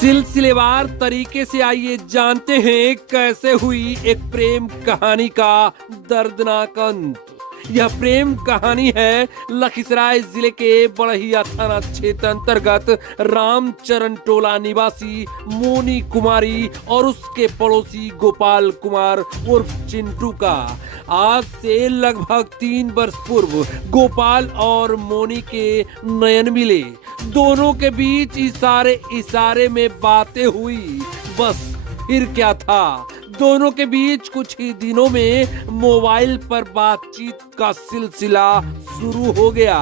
सिलसिलेवार तरीके से आइए जानते हैं कैसे हुई एक प्रेम कहानी का दर्दनाक अंत। यह प्रेम कहानी है लखीसराय जिले के बड़हिया थाना क्षेत्र अंतर्गत रामचरण टोला निवासी मोनी कुमारी और उसके पड़ोसी गोपाल कुमार उर्फ चिंटू का। आज से लगभग 3 वर्ष पूर्व गोपाल और मोनी के नयन मिले। दोनों के बीच इशारे में बातें हुई। बस फिर क्या था, दोनों के बीच कुछ ही दिनों में मोबाइल पर बातचीत का सिलसिला शुरू हो गया।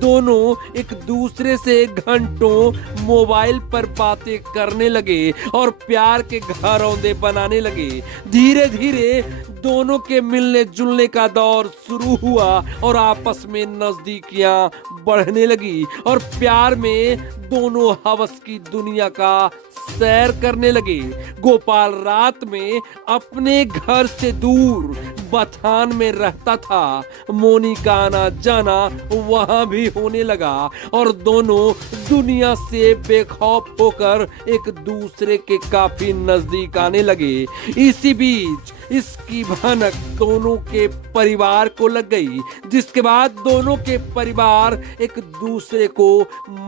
दोनों एक दूसरे से घंटों मोबाइल पर बातें करने लगे और प्यार के घरौंदे बनाने लगे। धीरे धीरे दोनों के मिलने जुलने का दौर शुरू हुआ और आपस में नजदीकियां बढ़ने लगी और प्यार में दोनों हवस की दुनिया का सैर करने लगे। गोपाल रात में अपने घर से दूर बथान में रहता था। मोनी का आना जाना वहां भी होने लगा और दोनों दुनिया से बेखौफ होकर एक दूसरे के काफी नजदीक आने लगे। इसी बीच इसकी भनक दोनों के परिवार को लग गई, जिसके बाद दोनों के परिवार एक दूसरे को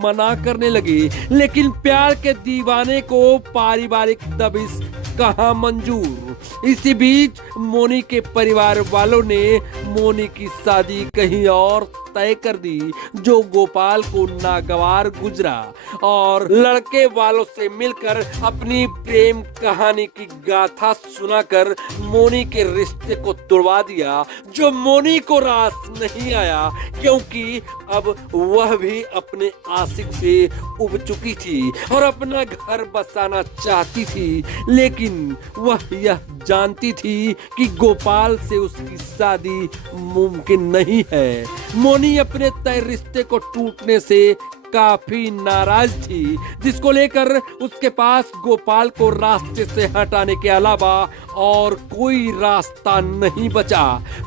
मना करने लगे। लेकिन प्यार के दीवाने को पारिवारिक दबिश कहाँ मंजूर। इसी बीच मोनी के परिवार वालों ने मोनी की शादी कहीं और तय कर दी, जो गोपाल को नागवार गुजरा और लड़के वालों से मिलकर अपनी प्रेम कहानी की गाथा सुनाकर मोनी के रिश्ते को तोड़वा दिया, जो मोनी को रास नहीं आया क्योंकि अब वह भी अपने आशिक से उब चुकी थी और अपना घर बसाना चाहती थी। लेकिन वह यह जानती थी कि गोपाल से उसकी शादी मुमकिन नहीं है। मोनी अपने तय रिश्ते को टूटने से काफी नाराज थी, जिसको लेकर उसके पास गोपाल को रास्ते से हटाने के अलावा और कोई रास्ता नहीं बचा।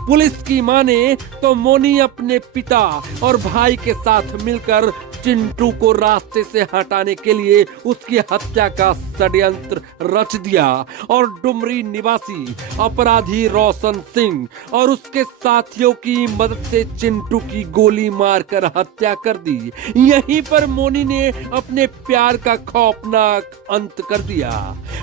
पुलिस की माने तो मोनी अपने पिता और भाई के साथ मिलकर चिंटू को रास्ते से हटाने के लिए उसकी हत्या का षड्यंत्र रच दिया और डुमरी निवासी अपराधी रोशन सिंह और उसके साथियों की मदद से चिंटू की गोली मारकर हत्या कर दी। यहीं पर मोनी ने अपने प्यार का खौफनाक अंत कर दिया।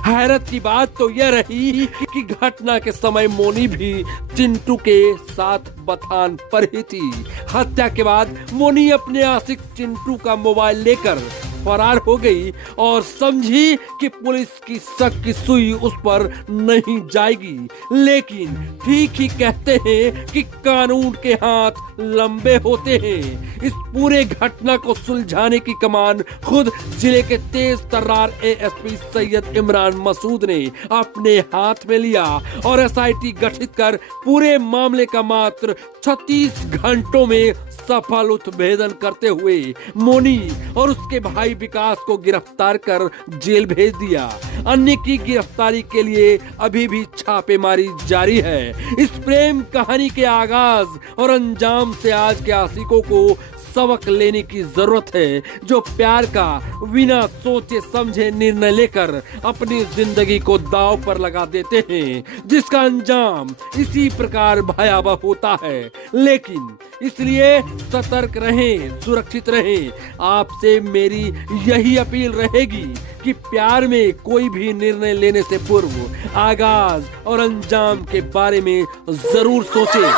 हैरत की बात तो यह रही कि घटना के समय मोनी भी चिंटू के साथ बथान पर ही थी। हत्या के बाद मोनी अपने आशिक चिंटू का मोबाइल लेकर फरार हो गई और समझी कि पुलिस की शक की सुई उस पर नहीं जाएगी। लेकिन ठीक ही कहते हैं कि कानून के हाथ लंबे होते हैं। इस पूरे घटना को सुलझाने की कमान खुद जिले के तेज तर्रार एएसपी सैयद इमरान मसूद ने अपने हाथ में लिया और एसआईटी गठित कर पूरे मामले का मात्र 36 घंटों में सफल उद्भेदन करते हुए मोनी और उसके भाई विकास को गिरफ्तार कर जेल भेज दिया। अन्य की गिरफ्तारी के लिए अभी भी छापेमारी जारी है। इस प्रेम कहानी के आगाज और अंजाम से आज के आशिकों को सबक लेने की जरूरत है, जो प्यार का बिना सोचे समझे निर्णय लेकर अपनी जिंदगी को दांव पर लगा देते हैं, जिसका अंजाम इसी प्रकार भयावह होता है। लेकिन इसलिए सतर्क रहें, सुरक्षित रहें। आपसे मेरी यही अपील रहेगी कि प्यार में कोई भी निर्णय लेने से पूर्व आगाज और अंजाम के बारे में जरूर सोचें।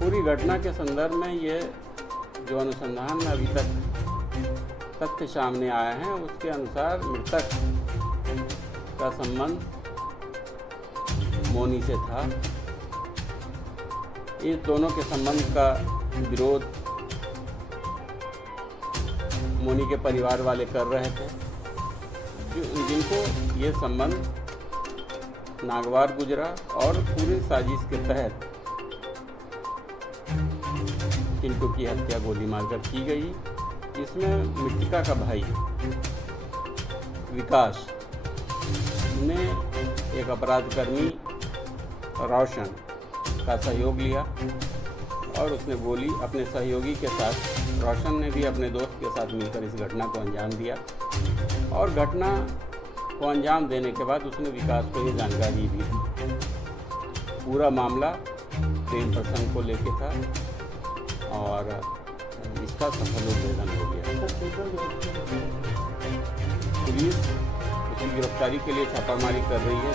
पूरी घटना के संदर्भ में ये जो अनुसंधान में अभी तक तथ्य सामने आया है, उसके अनुसार मृतक का संबंध मोनी से था। इस दोनों के संबंध का विरोध मोनी के परिवार वाले कर रहे थे, जिनको ये संबंध नागवार गुजरा और पूरी साजिश के तहत चिंटू की हत्या गोली मारकर की गई। इसमें मृतिका का भाई विकास ने एक अपराधकर्मी रोशन का सहयोग लिया और उसने गोली अपने सहयोगी के साथ, रोशन ने भी अपने दोस्त के साथ मिलकर इस घटना को अंजाम दिया। और घटना को अंजाम देने के बाद उसने विकास को ये जानकारी भी दी। पूरा मामला प्रेम प्रसंग को लेके था और इसका सफल उद्भेदन हो गया। पुलिस उसकी गिरफ्तारी के लिए छापामारी कर रही है।